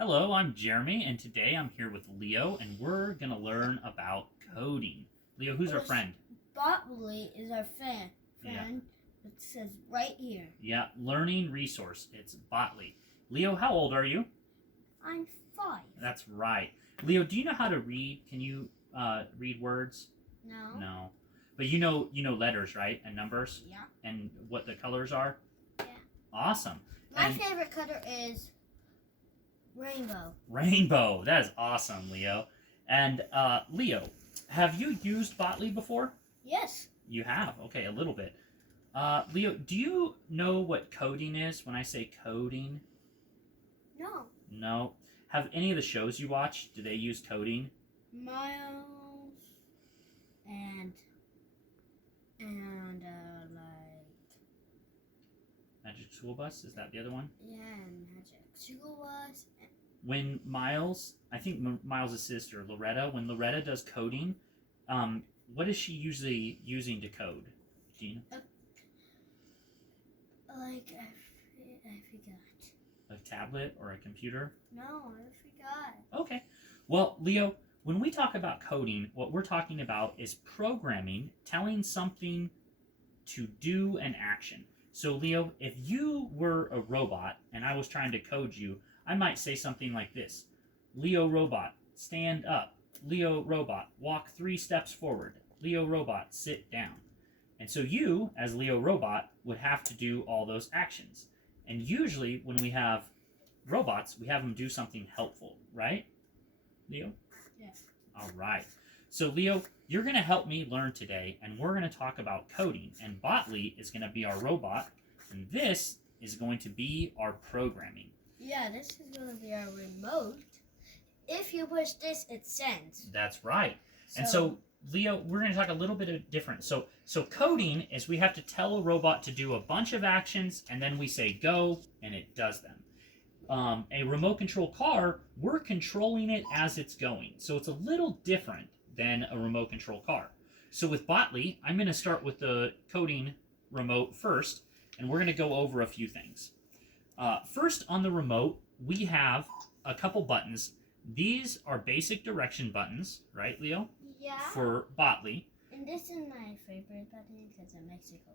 Hello, I'm Jeremy, and today I'm here with Leo, and we're going to learn about coding. Leo, who's our friend? Botley is our friend. Yeah. It says right here. Yeah, learning resource. It's Botley. Leo, how old are you? I'm 5. That's right. Leo, do you know how to read? Can you read words? No. No. But you know letters, right? And numbers? Yeah. And what the colors are? Yeah. Awesome. My favorite color is rainbow. Rainbow. That is awesome, Leo. And Leo, have you used Botley before? Yes. You have? Okay, a little bit. Leo, do you know what coding is when I say coding? No. No. Have any of the shows you watch, do they use coding? Miles and like Magic School Bus? Is that the other one? yeah, Magic School Bus. When Miles, I think Miles' sister, Loretta, when Loretta does coding, what is she usually using to code? Do you know? Like I forgot. A tablet or a computer? No, I forgot. Okay. Well, Leo, when we talk about coding, what we're talking about is programming, telling something to do an action. So, Leo, if you were a robot and I was trying to code you, I might say something like this: Leo robot, stand up. Leo robot, walk 3 steps forward. Leo robot, sit down. And so you, as Leo robot, would have to do all those actions. And usually when we have robots, we have them do something helpful, right, Leo? Yes. All right. So, Leo, you're going to help me learn today, and we're going to talk about coding. And Botley is going to be our robot, and this is going to be our programming. Yeah, this is going to be our remote. If you push this, it sends. That's right. And so, Leo, we're going to talk a little bit of different. So coding is we have to tell a robot to do a bunch of actions, and then we say go, and it does them. A remote control car, we're controlling it as it's going. So it's a little different than a remote control car. So with Botley, I'm going to start with the coding remote first, and we're going to go over a few things. First, on the remote, we have a couple buttons. These are basic direction buttons, right, Leo? Yeah. For Botley. And this is my favorite button because in Mexico.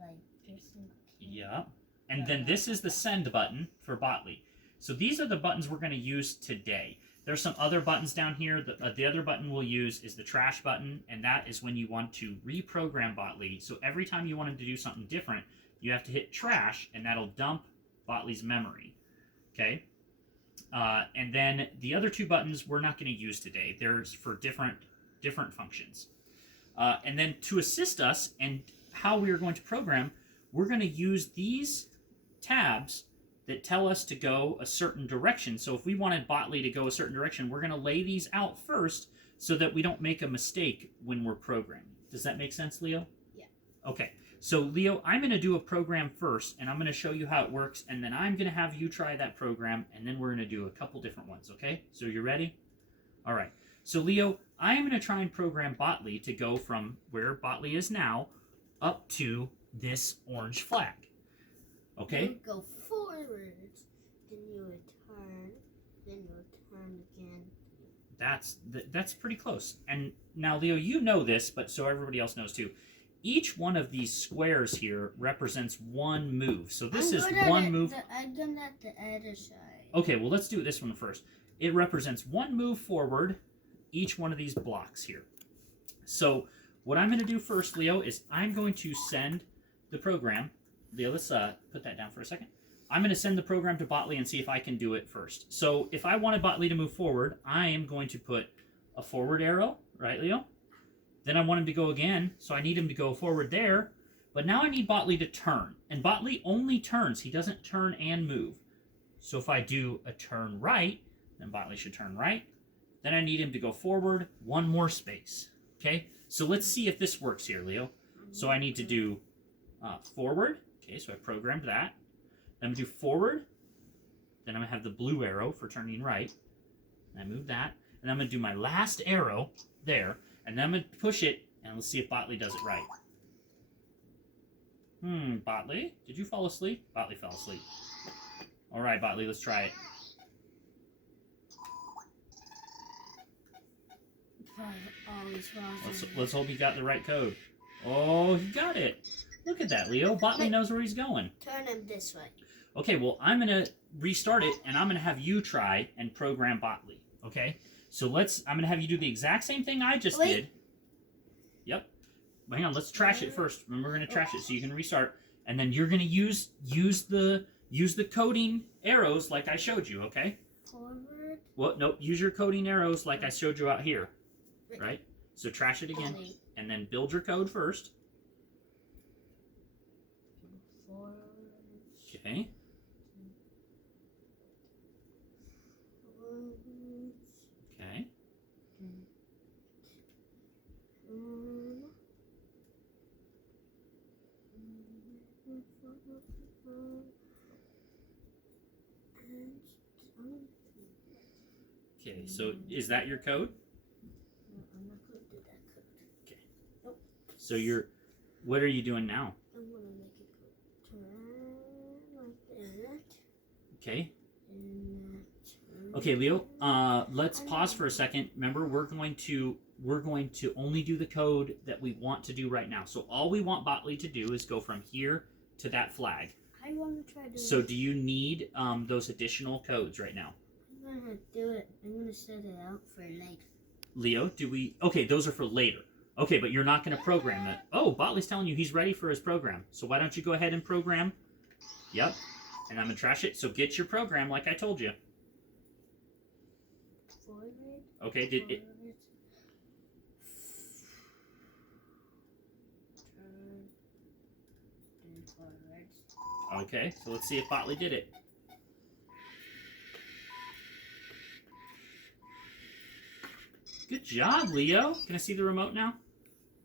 Like, this is... Yeah. And then this is the send button for Botley. So these are the buttons we're going to use today. There's some other buttons down here. The other button we'll use is the trash button, and that is when you want to reprogram Botley. So every time you want him to do something different, you have to hit trash, and that'll dump Botley's memory. Okay? And then the other 2 buttons we're not going to use today. They're for different functions. And then to assist us and how we are going to program, we're going to use these tabs that tell us to go a certain direction. So if we wanted Botley to go a certain direction, we're going to lay these out first so that we don't make a mistake when we're programming. Does that make sense, Leo? Yeah. Okay. So, Leo, I'm going to do a program first, and I'm going to show you how it works, and then I'm going to have you try that program, and then we're going to do a couple different ones, okay? So you ready? All right. So, Leo, I am going to try and program Botley to go from where Botley is now up to this orange flag. Okay? You go forward, then you return, then you return again. That's pretty close. And now, Leo, you know this, but so everybody else knows too. Each one of these squares here represents one move. So this is one move. I'm good at the other side. Okay, well, let's do this one first. It represents one move forward, each one of these blocks here. So what I'm going to do first, Leo, is I'm going to send the program. Leo, let's put that down for a second. I'm going to send the program to Botley and see if I can do it first. So if I wanted Botley to move forward, I am going to put a forward arrow, right, Leo? Then I want him to go again, so I need him to go forward there. But now I need Botley to turn. And Botley only turns. He doesn't turn and move. So if I do a turn right, then Botley should turn right. Then I need him to go forward one more space. Okay? So let's see if this works here, Leo. So I need to do forward. Okay, so I programmed that. Then I'm going to do forward. Then I'm going to have the blue arrow for turning right. And I move that. And I'm going to do my last arrow there. And then I'm going to push it, and let's see if Botley does it right. Botley, did you fall asleep? Botley fell asleep. All right, Botley, let's try it. always Let's hope he got the right code. Oh, he got it. Look at that, Leo. Botley knows where he's going. Turn him this way. Okay, well, I'm going to restart it, and I'm going to have you try and program Botley. Okay? So I'm going to have you do the exact same thing I just did. Yep. But hang on, let's trash it first. Remember, we're going to trash it so you can restart. And then you're going to use the coding arrows like I showed you, okay? Forward. Well, nope, use your coding arrows like I showed you out here. Right? So trash it again, and then build your code first. Forward. Okay. Okay. Okay, so is that your code? No, I'm not going to do that code. Okay. Nope. So what are you doing now? I'm going to make it turn like that. Okay. And Okay, Leo. Let's pause for a second. Remember, we're going to only do the code that we want to do right now. So all we want Botley to do is go from here to that flag. I want to try to. So do you need those additional codes right now? I'm going to do it. I'm going to set it out for later. Leo, okay, those are for later. Okay, but you're not going to program it. Oh, Botley's telling you he's ready for his program. So why don't you go ahead and program? Yep. And I'm going to trash it. So get your program like I told you. Forward. Okay, did it? Turn. And forward. Okay, so let's see if Botley did it. Good job, Leo. Can I see the remote now?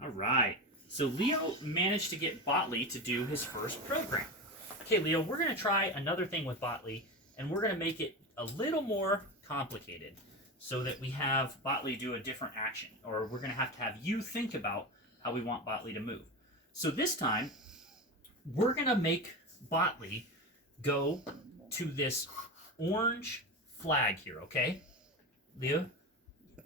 All right. So Leo managed to get Botley to do his first program. Okay, Leo, we're going to try another thing with Botley, and we're going to make it a little more complicated so that we have Botley do a different action, or we're going to have you think about how we want Botley to move. So this time, we're going to make Botley go to this orange flag here, okay? Leo?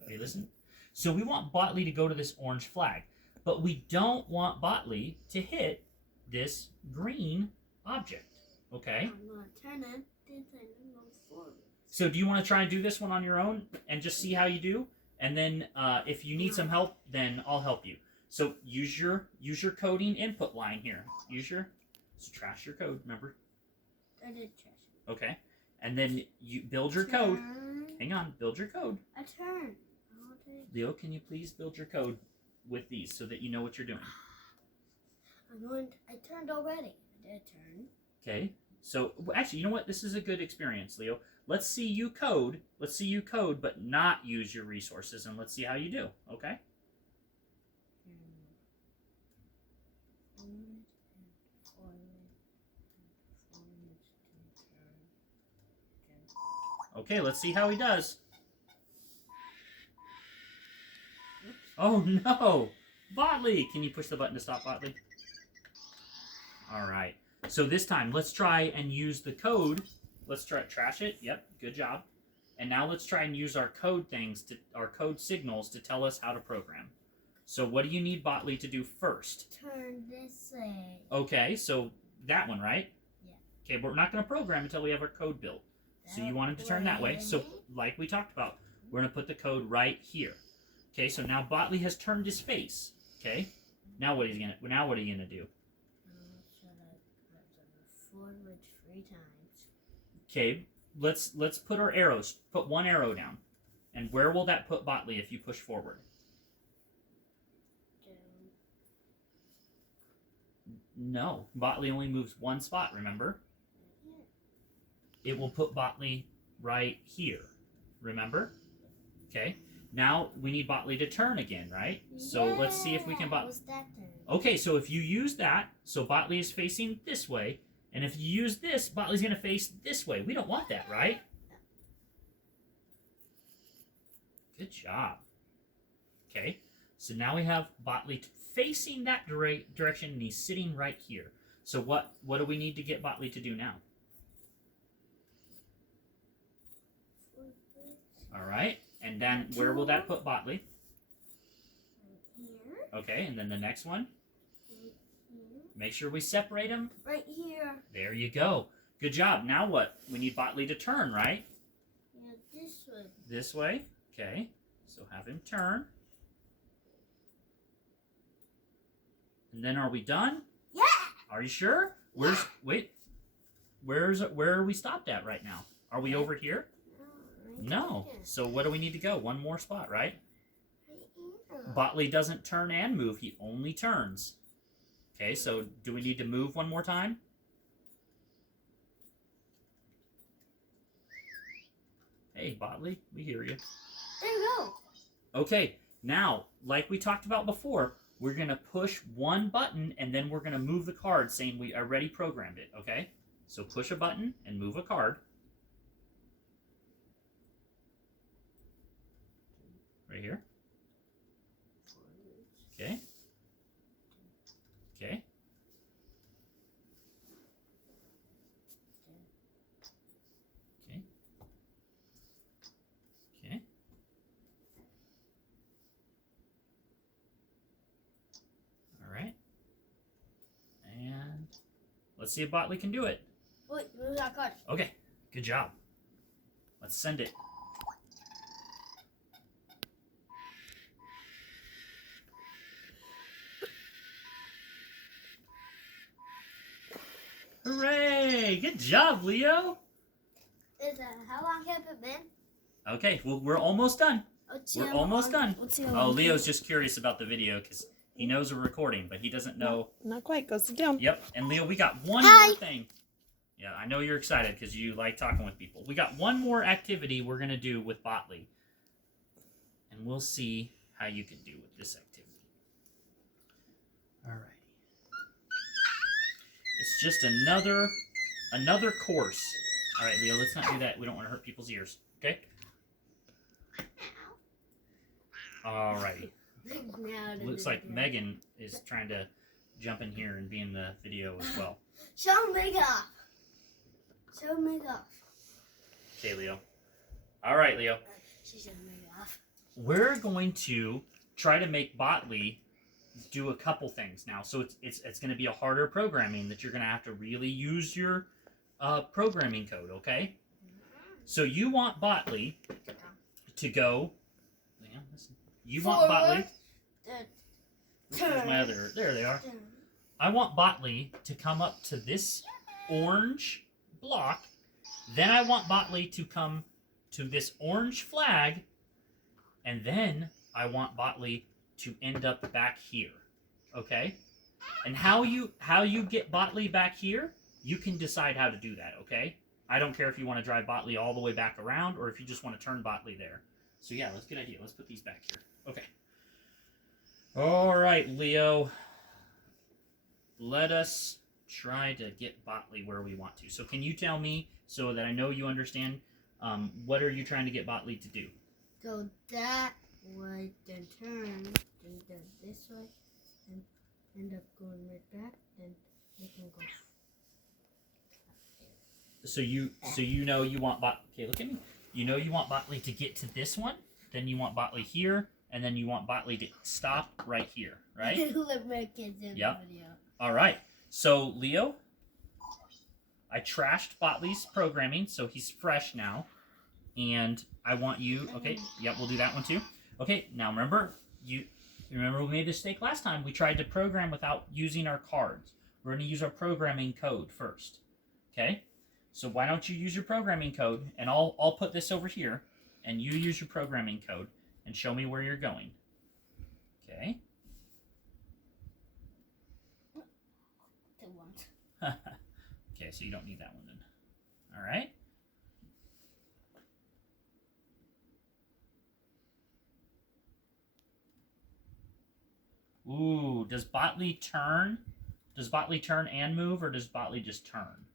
Hey, listen. So we want Botley to go to this orange flag, but we don't want Botley to hit this green object, okay? I'm going to turn it. Then I'm going forward. So do you want to try and do this one on your own and just see how you do? And then if you need some help, then I'll help you. So use your coding input line here. So trash your code, remember? I did trash it. Okay. And then you build your code. Hang on, build your code. I turn. Leo, can you please build your code with these so that you know what you're doing? I turned already. I did turn. Okay. So actually, you know what? This is a good experience, Leo. Let's see you code. But not use your resources, and let's see how you do. Okay. Okay, let's see how he does. Oh no! Botley! Can you push the button to stop Botley? Alright. So this time, let's try and use the code. Let's try trash it. Yep, good job. And now let's try and use our code our code signals to tell us how to program. So what do you need Botley to do first? Turn this way. Okay, so that one, right? Yeah. Okay, but we're not going to program until we have our code built. So you want him to turn that way. So like we talked about, we're going to put the code right here. Okay, so now Botley has turned his face. Okay, now what are you gonna do? Forward 3 times. Okay, let's put our arrows. Put one arrow down, and where will that put Botley if you push forward? No, Botley only moves one spot. Remember? It will put Botley right here. Remember? Okay. Now we need Botley to turn again, right? So let's see if we can Okay, so if you use that, so Botley is facing this way, and if you use this, Botley's going to face this way. We don't want that, right? Good job. Okay, so now we have Botley facing that direction, and he's sitting right here. So what do we need to get Botley to do now? All right. And then where will that put Botley? Okay, and then the next one. Make sure we separate them. Right here. There you go. Good job. Now what? We need Botley to turn, right? Yeah, this way. This way. Okay. So have him turn. And then are we done? Yeah. Are you sure? Where are we stopped at right now? Are we over here? No. So what do we need to go? One more spot, right? Botley doesn't turn and move. He only turns. Okay, so do we need to move one more time? Hey, Botley, we hear you. There you go. Okay, now, like we talked about before, we're going to push one button and then we're going to move the card saying we already programmed it, okay? So push a button and move a card. Right here. Okay. Okay. Okay. Okay. All right. And let's see if Botley can do it. Wait, move that card. Okay. Good job. Let's send it. Hooray! Good job, Leo! How long have it been? Okay, well, we're almost done. We're almost done. Let's see how Oh, long Leo's just curious about the video because he knows we're recording, but he doesn't know. Not quite. Go sit down. Yep, and Leo, we got one Hi. more thing. Yeah, I know you're excited because you like talking with people. We got one more activity we're going to do with Botley. And we'll see how you can do with this activity. Alrighty. It's just another course. Alright, Leo, let's not do that. We don't want to hurt people's ears. Okay? Alrighty. Now Looks like Megan is trying to jump in here and be in the video as well. Show me off. Show me off. Okay, Leo. Alright, Leo. She's showing me off. We're going to try to make Botley do a couple things now. So it's going to be a harder programming that you're going to have to really use your programming code, okay? So you want Botley to go... Yeah, listen. You want Botley... Where's my other... There they are. I want Botley to come up to this orange block. Then I want Botley to come to this orange flag. And then I want Botley to end up back here. Okay? And how you get Botley back here, you can decide how to do that, okay? I don't care if you want to drive Botley all the way back around or if you just want to turn Botley there. So yeah, let's get an idea. Let's put these back here. Okay. All right, Leo. Let us try to get Botley where we want to. So can you tell me, so that I know you understand, what are you trying to get Botley to do? Go that way, then turn, then go this way, and end up going right back, then we can go. So you know you want Okay, look at me. You know you want Botley to get to this one, then you want Botley here, and then you want Botley to stop right here, right? Let my kids in Yep. the video. All right. So Leo, I trashed Botley's programming, so he's fresh now, and I want you. Okay, yep, we'll do that one too. Okay, now remember we made a mistake last time. We tried to program without using our cards. We're going to use our programming code first. Okay. So why don't you use your programming code, and I'll put this over here, and you use your programming code, and show me where you're going. Okay. The one. Okay, so you don't need that one then. All right. Ooh, does Botley turn? Does Botley turn and move, or does Botley just turn?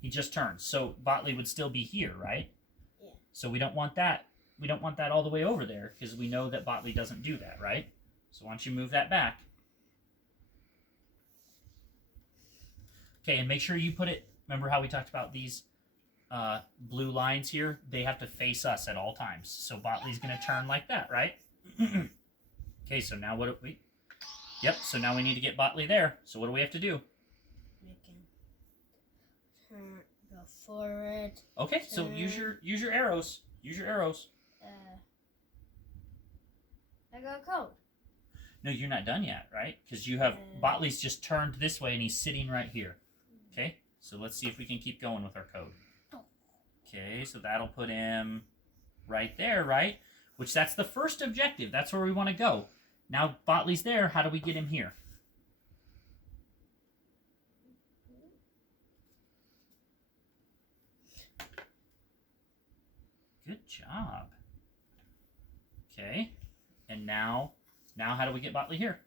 He just turns. So Botley would still be here, right? Yeah. So we don't want that. We don't want that all the way over there because we know that Botley doesn't do that, right? So why don't you move that back? Okay, and make sure you put it. Remember how we talked about these blue lines here? They have to face us at all times. So Botley's going to turn like that, right? Okay, so now what do we... Yep, so now we need to get Botley there. So what do we have to do? We can turn, go forward. Okay, so use your arrows. Use your arrows. I got a code. No, you're not done yet, right? Because you have... Botley's just turned this way and he's sitting right here. Okay, so let's see if we can keep going with our code. Okay, so that'll put him right there, right? Which that's the first objective. That's where we want to go. Now Botley's there. How do we get him here? Good job. Okay, and now how do we get Botley here?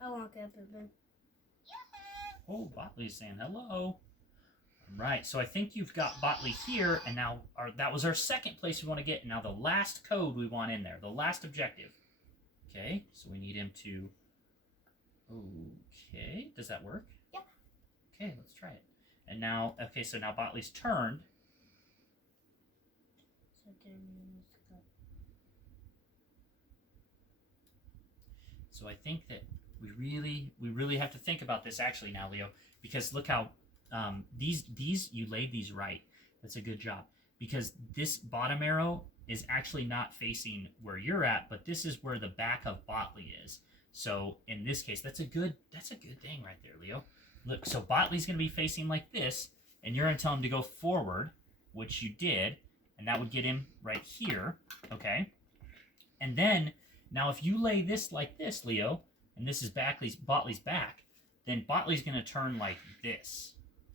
I want everything. Oh, Botley's saying hello. Right, so I think you've got Botley here, and now that was our second place we want to get. And now the last code we want in there, the last objective. Okay, so we need him to... Okay, does that work? Yeah. Okay, let's try it. And now, okay, so now Botley's turned. So then we must go. So I think that we really have to think about this actually now, Leo, because look how these you laid these right. That's a good job, because this bottom arrow is actually not facing where you're at, but this is where the back of Botley is. So in this case, that's a good thing right there, Leo. Look, so Botley's going to be facing like this, and you're going to tell him to go forward, which you did, and that would get him right here, okay? And then, now if you lay this like this, Leo, and this is Botley's back, then Botley's going to turn like this,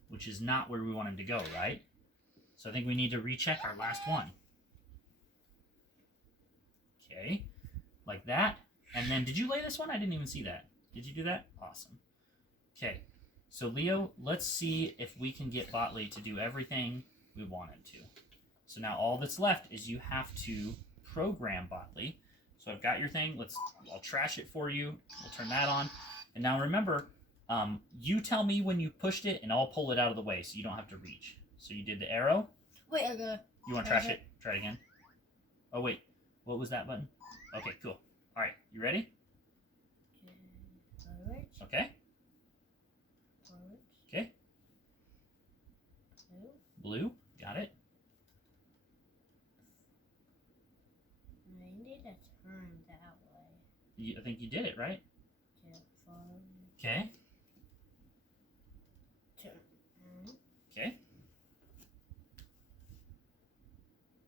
which is not where we want him to go, right? So I think we need to recheck our last one. Okay, like that. And then, did you lay this one? I didn't even see that. Did you do that? Awesome. Okay, so Leo, let's see if we can get Botley to do everything we want him to. So now all that's left is you have to program Botley. So I've got your thing. I'll trash it for you. We'll turn that on. And now remember, you tell me when you pushed it, and I'll pull it out of the way so you don't have to reach. So you did the arrow. Wait, I got. You want to trash it? Try it again. Oh wait, what was that button? Okay, cool. All right, you ready? Forward. Okay. Forward. Okay. Blue. Got it. I need to turn that way. I think you did it right. Forward. Okay. Turn. Okay.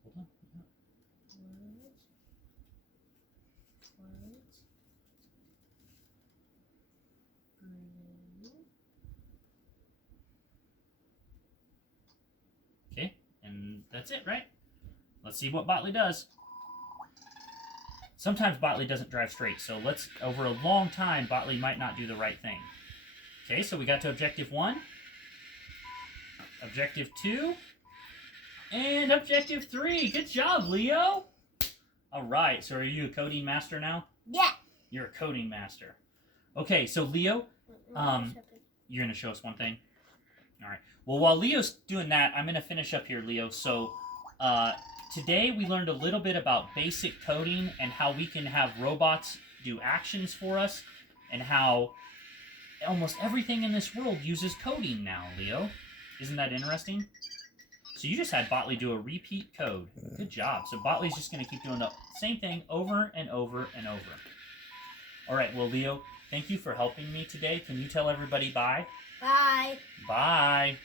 Hold on. Forward. Forward. Blue. Okay, and that's it, right? Let's see what Botley does. Sometimes Botley doesn't drive straight, so over a long time, Botley might not do the right thing. Okay, so we got to objective 1, objective 2, and objective 3. Good job, Leo! All right, so are you a coding master now? Yeah. You're a coding master. Okay, so Leo, you're going to show us one thing? All right. Well, while Leo's doing that, I'm going to finish up here, Leo. So, today we learned a little bit about basic coding and how we can have robots do actions for us, and how almost everything in this world uses coding now, Leo. Isn't that interesting? So you just had Botley do a repeat code. Good job. So Botley's just going to keep doing the same thing over and over and over. All right, well, Leo, thank you for helping me today. Can you tell everybody bye? Bye. Bye.